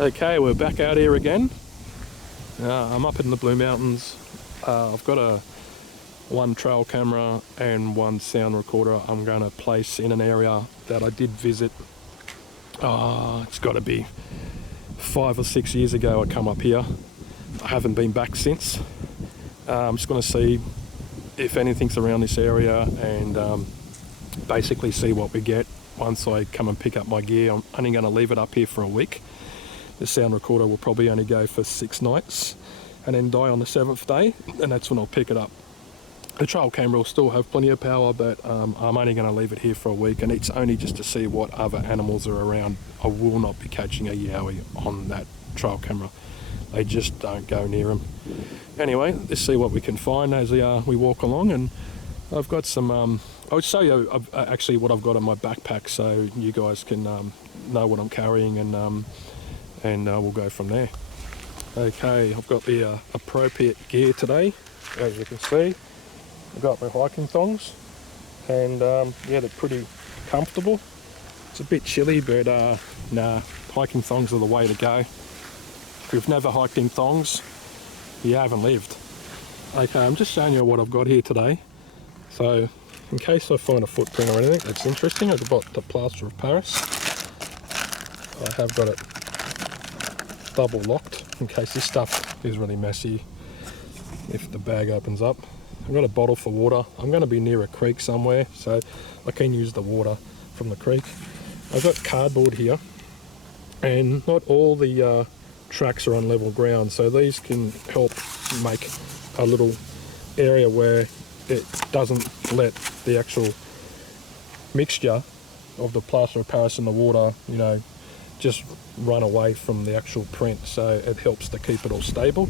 Okay, we're back out here again. I'm up in the Blue Mountains. I've got one trail camera and one sound recorder I'm going to place in an area that I did visit. It's got to be 5 or 6 years ago I come up here. I haven't been back since. I'm just going to see if anything's around this area and basically see what we get once I come and pick up my gear. I'm only going to leave it up here for a week. The sound recorder will probably only go for 6 nights and then die on the 7th day, and that's when I'll pick it up. The trail camera will still have plenty of power, but I'm only going to leave it here for a week, and it's only just to see what other animals are around. I will not be catching a yowie on that trail camera. They just don't go near them. Anyway, let's see what we can find as we walk along, and I've got some... I'll show you actually what I've got in my backpack so you guys can know what I'm carrying, and we'll go from there. Okay, I've got the appropriate gear today. As you can see, I've got my hiking thongs, and yeah, they're pretty comfortable. It's a bit chilly, but nah, hiking thongs are the way to go. If you've never hiked in thongs, you haven't lived. Okay, I'm just showing you what I've got here today. So, in case I find a footprint or anything that's interesting, I've got the plaster of Paris. I have got it double locked in case this stuff is really messy if the bag opens up. I've got a bottle for water. I'm going to be near a creek somewhere, so I can use the water from the creek. I've got cardboard here, and not all the tracks are on level ground, so these can help make a little area where it doesn't let the actual mixture of the plaster of Paris and the water, you know, just run away from the actual print, so it helps to keep it all stable.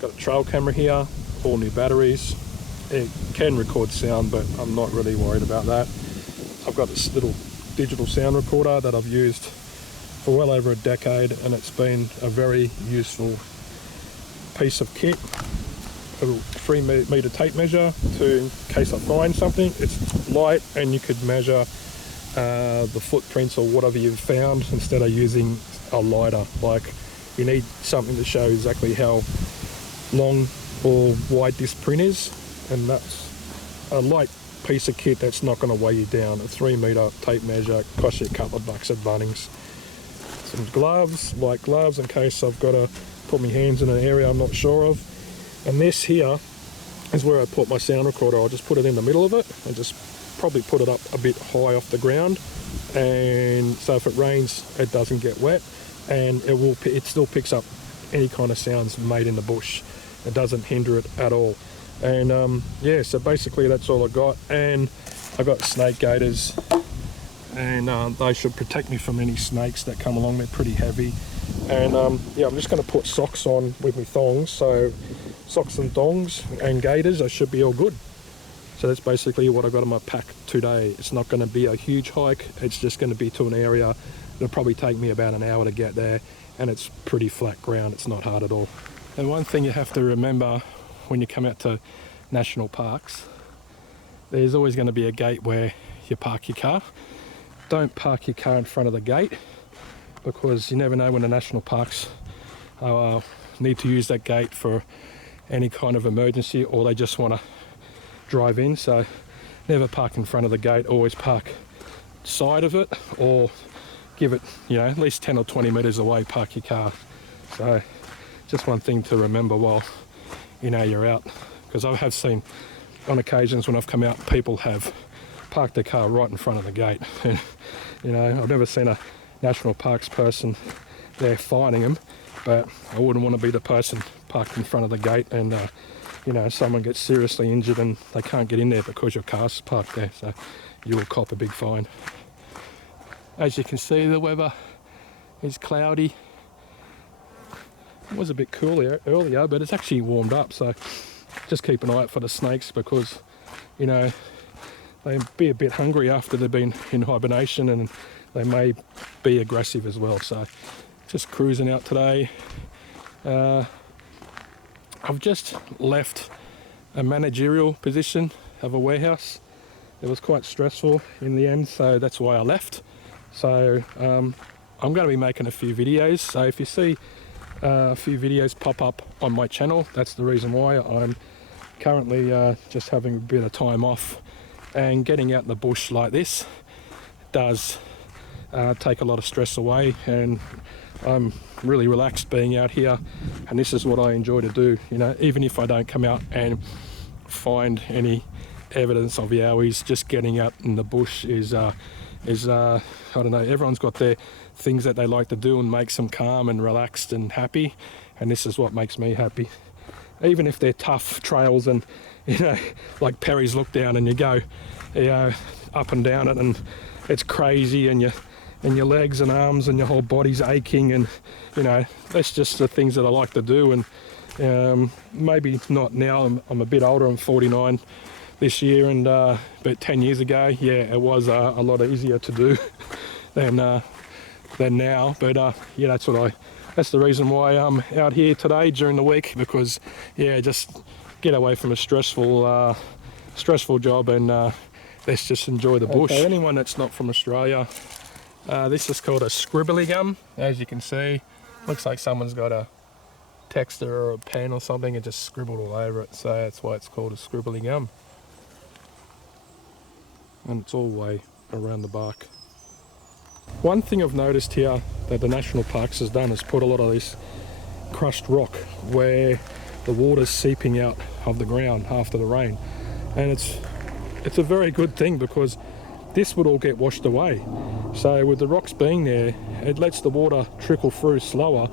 Got a trail camera here, all new batteries. It can record sound, but I'm not really worried about that. I've got this little digital sound recorder that I've used for well over a decade, and it's been a very useful piece of kit. A little 3-meter tape measure in case I find something. It's light, and you could measure the footprints or whatever you've found instead of using a lighter. Like, you need something to show exactly how long or wide this print is, and that's a light piece of kit that's not going to weigh you down. A 3-meter tape measure costs you a couple of bucks at Bunnings. Some gloves, light gloves in case I've got to put my hands in an area I'm not sure of. And this here is where I put my sound recorder. I'll just put it in the middle of it and just probably put it up a bit high off the ground, and so if it rains it doesn't get wet, and it still picks up any kind of sounds made in the bush. It doesn't hinder it at all. And yeah, so basically that's all I got. And I got snake gaiters, and they should protect me from any snakes that come along. They're pretty heavy. And yeah, I'm just going to put socks on with my thongs, so socks and thongs and gaiters, I should be all good. So that's basically what I got in my pack today. It's not going to be a huge hike, it's just going to be to an area. It'll probably take me about an hour to get there, and it's pretty flat ground, it's not hard at all. And one thing you have to remember when you come out to national parks, there's always going to be a gate where you park your car. Don't park your car in front of the gate, because you never know when the national parks need to use that gate for any kind of emergency, or they just want to drive in. So never park in front of the gate, always park side of it, or give it, you know, at least 10 or 20 meters away, park your car. So just one thing to remember while, you know, you're out, because I have seen on occasions when I've come out, people have parked their car right in front of the gate, and you know, I've never seen a national parks person there fining them, but I wouldn't want to be the person parked in front of the gate and you know, someone gets seriously injured and they can't get in there because your car's parked there, so you will cop a big fine. As you can see, the weather is cloudy. It was a bit cool earlier, but it's actually warmed up, so just keep an eye out for the snakes, because, you know, they be a bit hungry after they've been in hibernation, and they may be aggressive as well. So just cruising out today. I've just left a managerial position of a warehouse. It was quite stressful in the end, so that's why I left. So I'm going to be making a few videos, so if you see a few videos pop up on my channel, that's the reason why. I'm currently just having a bit of time off, and getting out in the bush like this does take a lot of stress away, and I'm really relaxed being out here, and this is what I enjoy to do. You know, even if I don't come out and find any evidence of yowies, just getting out in the bush is I don't know, everyone's got their things that they like to do and makes them calm and relaxed and happy, and this is what makes me happy. Even if they're tough trails, and you know, like Perry's Look Down, and you go, you know, up and down it, and it's crazy, and your legs and arms and your whole body's aching, and you know, that's just the things that I like to do. And maybe not now, I'm a bit older, I'm 49 this year, and but 10 years ago, yeah, it was a lot easier to do than now. But yeah, that's the reason why I'm out here today during the week, because yeah, just get away from a stressful job, and let's just enjoy the bush. Okay, anyone that's not from Australia, this is called a scribbly gum. As you can see, looks like someone's got a texter or a pen or something and just scribbled all over it, so that's why it's called a scribbly gum. And it's all the way around the bark. One thing I've noticed here that the National Parks has done is put a lot of this crushed rock where the water's seeping out of the ground after the rain, and it's a very good thing, because this would all get washed away. So with the rocks being there, it lets the water trickle through slower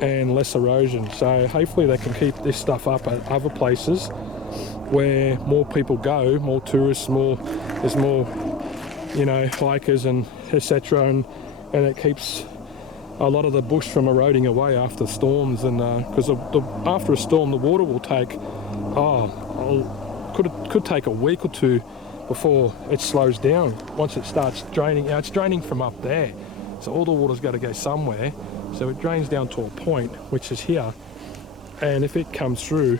and less erosion. So hopefully they can keep this stuff up at other places where more people go, more tourists, there's more, you know, hikers and etc. And it keeps a lot of the bush from eroding away after storms. And because after a storm, the water will take could take a week or two before it slows down. Once it starts draining, now it's draining from up there, so all the water's got to go somewhere, so it drains down to a point, which is here, and if it comes through,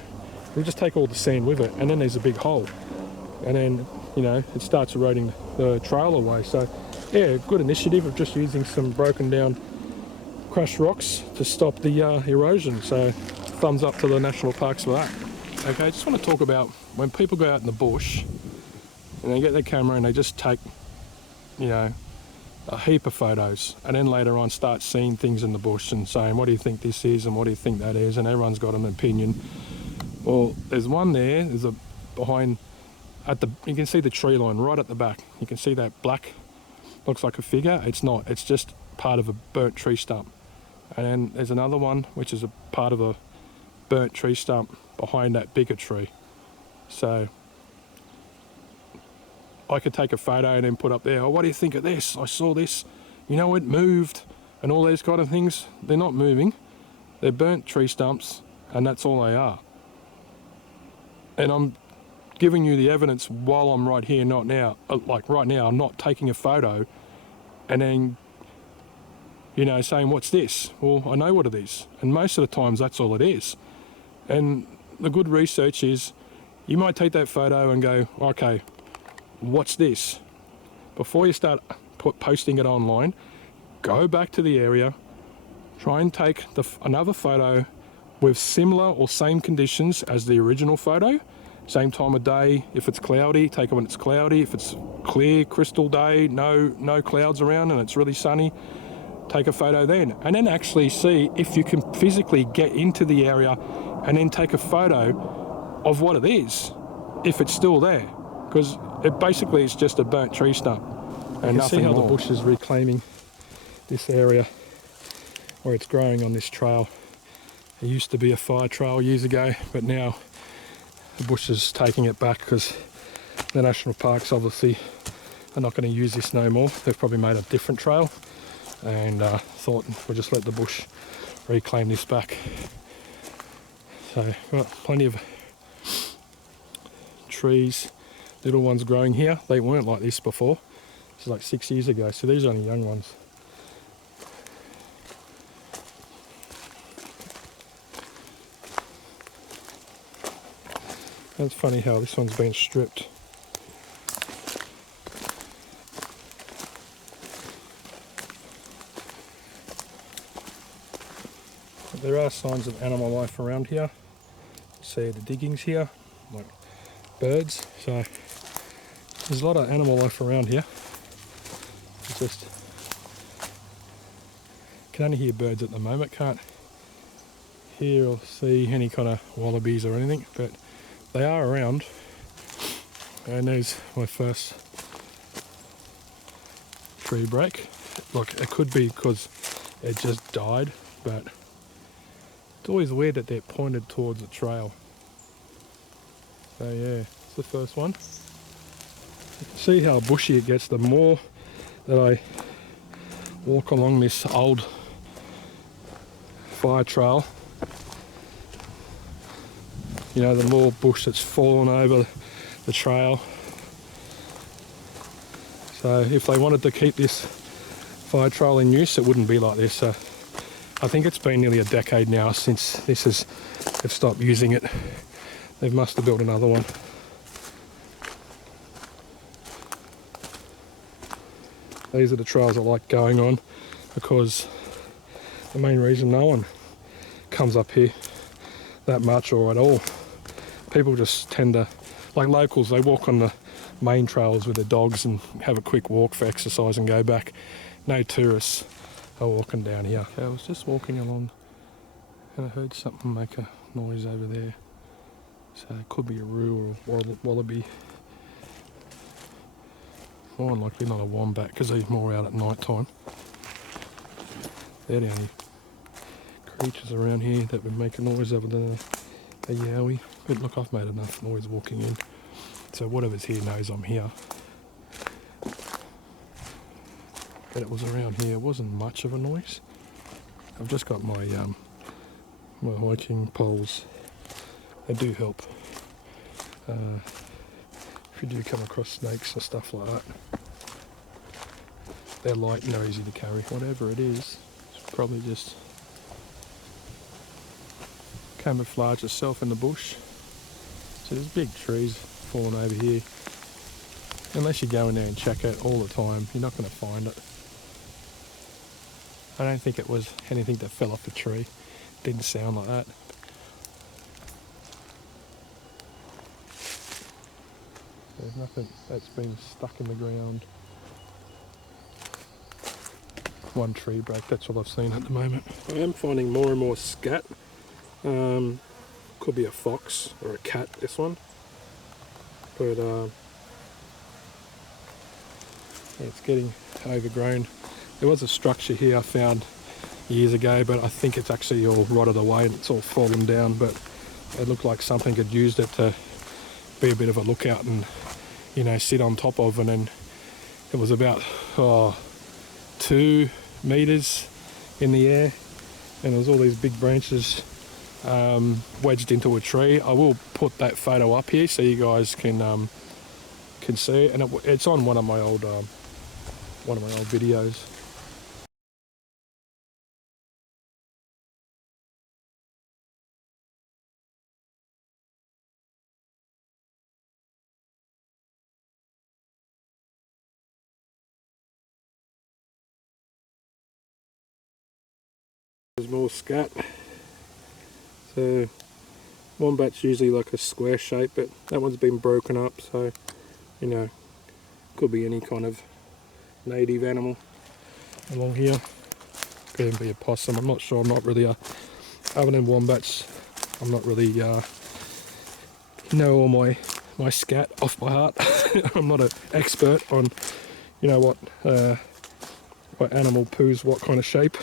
it'll just take all the sand with it, and then there's a big hole, and then, you know, it starts eroding the trail away. So yeah, good initiative of just using some broken down crushed rocks to stop the erosion, so thumbs up to the National Parks for that. Okay, I just want to talk about when people go out in the bush and they get their camera and they just take, you know, a heap of photos, and then later on start seeing things in the bush and saying, what do you think this is and what do you think that is, and everyone's got an opinion. Well, there's one there, there's a behind, you can see the tree line right at the back. You can see that black, looks like a figure. It's not, it's just part of a burnt tree stump. And then there's another one which is a part of a burnt tree stump behind that bigger tree. So I could take a photo and then put up there, oh, what do you think of this? I saw this, you know, it moved, and all these kind of things. They're not moving, they're burnt tree stumps, and that's all they are. And I'm giving you the evidence while I'm right here, not now. Like right now, I'm not taking a photo and then, you know, saying, what's this? Well, I know what it is, and most of the times that's all it is. And the good research is, you might take that photo and go, okay, what's this? Before you start posting it online, go back to the area, try and take another photo with similar or same conditions as the original photo, same time of day. If it's cloudy, take it when it's cloudy. If it's clear, crystal day, no clouds around and it's really sunny, take a photo then. And then actually see if you can physically get into the area and then take a photo of what it is, if it's still there. Because it basically is just a burnt tree stump and nothing more. See how the bush is reclaiming this area where it's growing on this trail. It used to be a fire trail years ago, but now the bush is taking it back because the National Parks obviously are not going to use this no more. They've probably made a different trail, and thought we'll just let the bush reclaim this back. So we've got plenty of trees, little ones growing here. They weren't like this before. This is like 6 years ago, so these are only young ones. It's funny how this one's been stripped. There are signs of animal life around here. See the diggings here, like birds. So there's a lot of animal life around here. It's just can only hear birds at the moment. Can't hear or see any kind of wallabies or anything, but they are around. And there's my first tree break. Like it could be because it just died, but it's always weird that they're pointed towards the trail. So yeah, it's the first one. See how bushy it gets the more that I walk along this old fire trail. You know, the more bush that's fallen over the trail. So if they wanted to keep this fire trail in use, it wouldn't be like this. So I think it's been nearly a decade now since they've stopped using it. They must have built another one. These are the trails I like going on because the main reason no one comes up here that much or at all. People just tend to, like locals, they walk on the main trails with their dogs and have a quick walk for exercise and go back. No tourists are walking down here. Okay, I was just walking along and I heard something make a noise over there. So it could be a roo or a wallaby. More than likely not a wombat because they're more out at night time. They're the only creatures around here that would make a noise other than a yowie. But look, I've made enough noise walking in. So whatever's here knows I'm here. But it was around here. It wasn't much of a noise. I've just got my my hiking poles. They do help. If you do come across snakes and stuff like that. They're light and they're easy to carry. Whatever it is, it's probably just camouflage itself in the bush. So there's big trees falling over here. Unless you go in there and check it all the time, you're not going to find it. I don't think it was anything that fell off a tree. Didn't sound like that. There's nothing that's been stuck in the ground. One tree break, that's all I've seen at the moment. I am finding more and more scat. Could be a fox or a cat, this one. But yeah, it's getting overgrown. There was a structure here I found years ago, but I think it's actually all rotted away and it's all fallen down. But it looked like something had used it to be a bit of a lookout and, you know, sit on top of. And then it was about 2 meters in the air, and there was all these big branches wedged into a tree. I will put that photo up here so you guys can see it, and it's on one of my old videos. There's more scat. So wombat's usually like a square shape, but that one's been broken up, so you know, could be any kind of native animal along here. Could even be a possum. I'm not sure. I'm not really other than wombats, I'm not really know all my scat off by heart. I'm not an expert on, you know, what animal poos what kind of shape.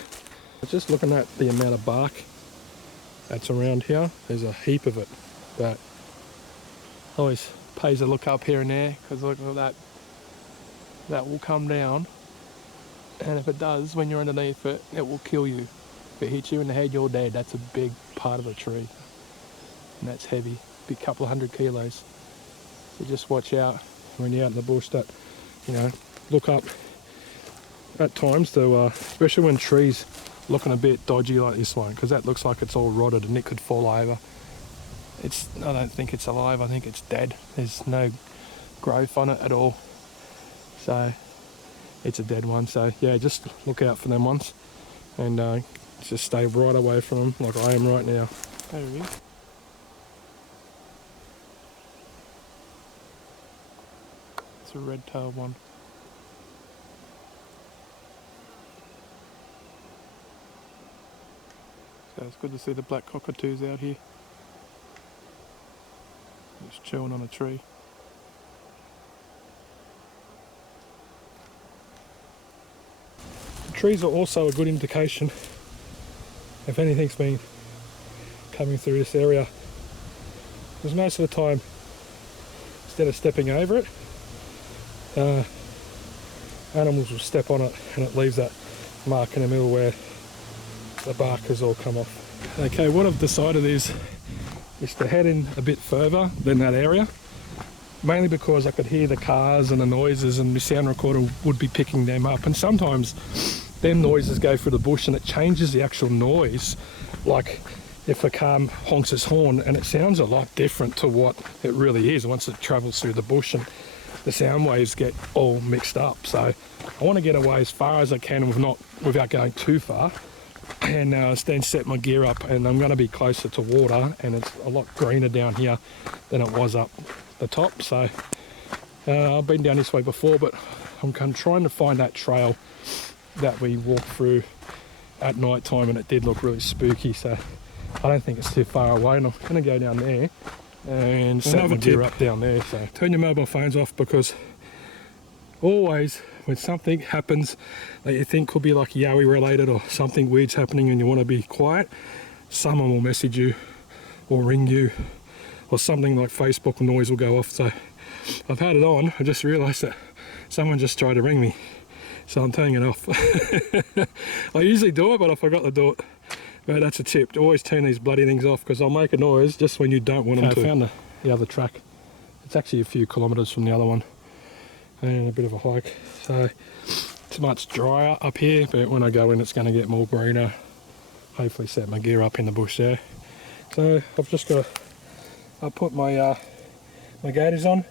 Just looking at the amount of bark that's around here, there's a heap of it, but always pays a look up here and there, because look at that will come down, and if it does, when you're underneath it, it will kill you. If it hits you in the head, you're dead. That's a big part of a tree, and that's heavy, big couple of 100 kilos. So just watch out when you're out in the bush, that, you know, look up at times to, especially when trees looking a bit dodgy like this one, because that looks like it's all rotted and it could fall over. I don't think it's alive, I think it's dead. There's no growth on it at all. So it's a dead one. So yeah, just look out for them ones, and Just stay right away from them like I am right now. There he is. It's a red-tailed one. So it's good to see the black cockatoos out here. Just chilling on a tree. The trees are also a good indication if anything's been coming through this area. Because most of the time, instead of stepping over it, animals will step on it and it leaves that mark in the middle where the bark has all come off. Okay, what I've decided is to head in a bit further than that area, mainly because I could hear the cars and the noises, and the sound recorder would be picking them up, and sometimes them noises go through the bush and it changes the actual noise. Like if a car honks its horn, and it sounds a lot different to what it really is once it travels through the bush, and the sound waves get all mixed up. So I want to get away as far as I can without going too far, and then set my gear up, and I'm going to be closer to water, and it's a lot greener down here than it was up the top. So I've been down this way before, but I'm trying to find that trail that we walked through at night time, and it did look really spooky, so I don't think it's too far away, and I'm going to go down there and set my gear up down there. So turn your mobile phones off, because always when something happens that you think could be like Yowie related or something weird's happening and you want to be quiet, someone will message you or ring you, or something like Facebook noise will go off. So I've had it on, I just realised that someone just tried to ring me, so I'm turning it off. I usually do it, but I forgot to do it. But that's a tip, always turn these bloody things off, because they'll make a noise just when you don't want them to. I found the other track. It's actually a few kilometres from the other one, and a bit of a hike. So it's much drier up here, but when I go in it's going to get more greener. Hopefully set my gear up in the bush there. So I've just got to put my my gaiters on,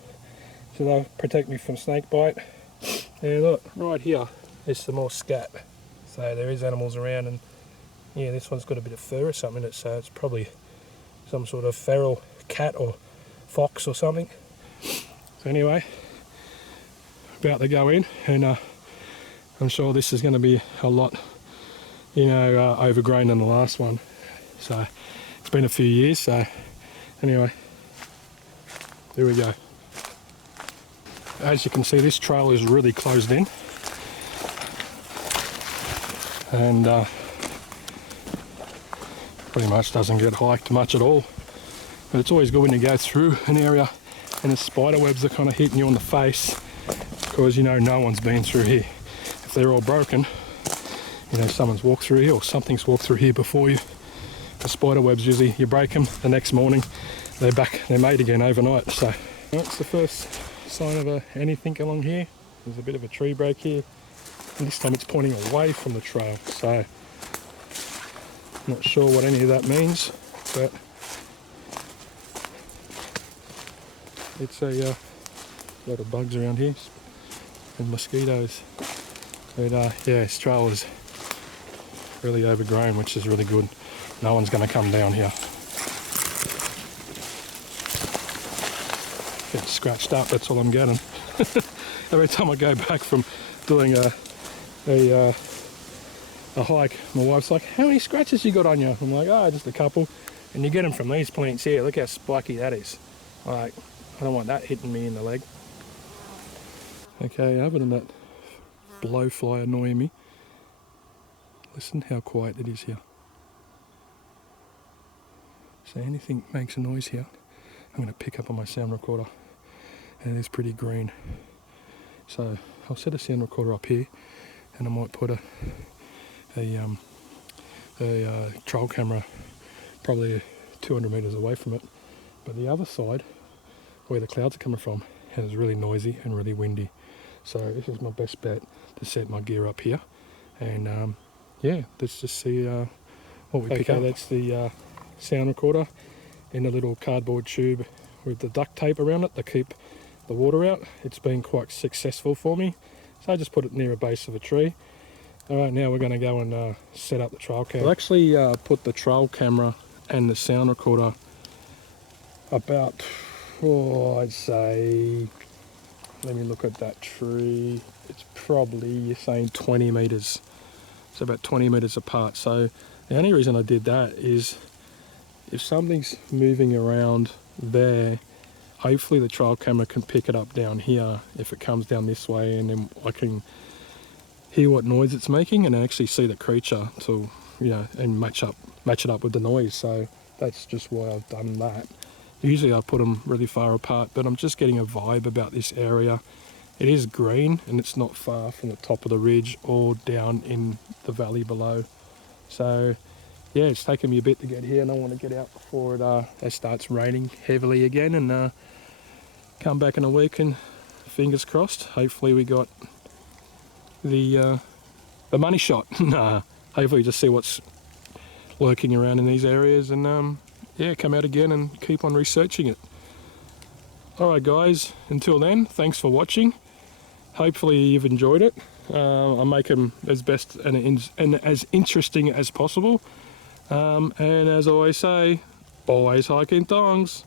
so they'll protect me from snake bite. And look, right here is some more scat. So there is animals around, and yeah, this one's got a bit of fur or something in it, so it's probably some sort of feral cat or fox or something. So anyway, about to go in, and I'm sure this is going to be a lot, overgrown than the last one. So it's been a few years, so anyway, here we go. As you can see, this trail is really closed in, and pretty much doesn't get hiked much at all. But it's always good when you go through an area and the spider webs are kind of hitting you on the face, because no one's been through here. If they're all broken, someone's walked through here or something's walked through here before you. The spider webs, usually you break them, the next morning they're made again overnight. So that's the first sign of anything along here. There's a bit of a tree break here, and this time it's pointing away from the trail, so not sure what any of that means, but it's a lot of bugs around here and mosquitoes. But yeah, this trail is really overgrown, which is really good. No one's going to come down here. Get scratched up, that's all I'm getting. Every time I go back from doing a hike, my wife's like, how many scratches you got on you? I'm like, oh, just a couple. And you get them from these plants here. Look how spiky that is. Like, I don't want that hitting me in the leg. Okay, other than that blowfly annoying me, listen how quiet it is here. So anything makes a noise here, I'm going to pick up on my sound recorder, and it is pretty green. So I'll set a sound recorder up here, and I might put a trail camera probably 200 metres away from it. But the other side, where the clouds are coming from, is really noisy and really windy. So this is my best bet to set my gear up here, and yeah, let's just see what we pick up. That's the sound recorder in a little cardboard tube with the duct tape around it to keep the water out. It's been quite successful for me, so I just put it near a base of a tree, Alright, now we're going to go and set up the trail camera. I've actually put the trail camera and the sound recorder about, I'd say, let me look at that tree. It's probably, you're saying 20 metres. It's about 20 metres apart. So the only reason I did that is if something's moving around there, hopefully the trail camera can pick it up down here if it comes down this way, and then I can hear what noise it's making and actually see the creature to, you know, and match it up with the noise. So that's just why I've done that. Usually I put them really far apart, but I'm just getting a vibe about this area. It is green and it's not far from the top of the ridge or down in the valley below. So yeah, it's taken me a bit to get here, and I want to get out before it starts raining heavily again, and come back in a week, and fingers crossed, hopefully we got the money shot. Nah, hopefully just see what's lurking around in these areas, and yeah, come out again and keep on researching it. Alright guys, until then, thanks for watching. Hopefully you've enjoyed it. I'll make them as best and as interesting as possible. And as I always say, always hiking thongs.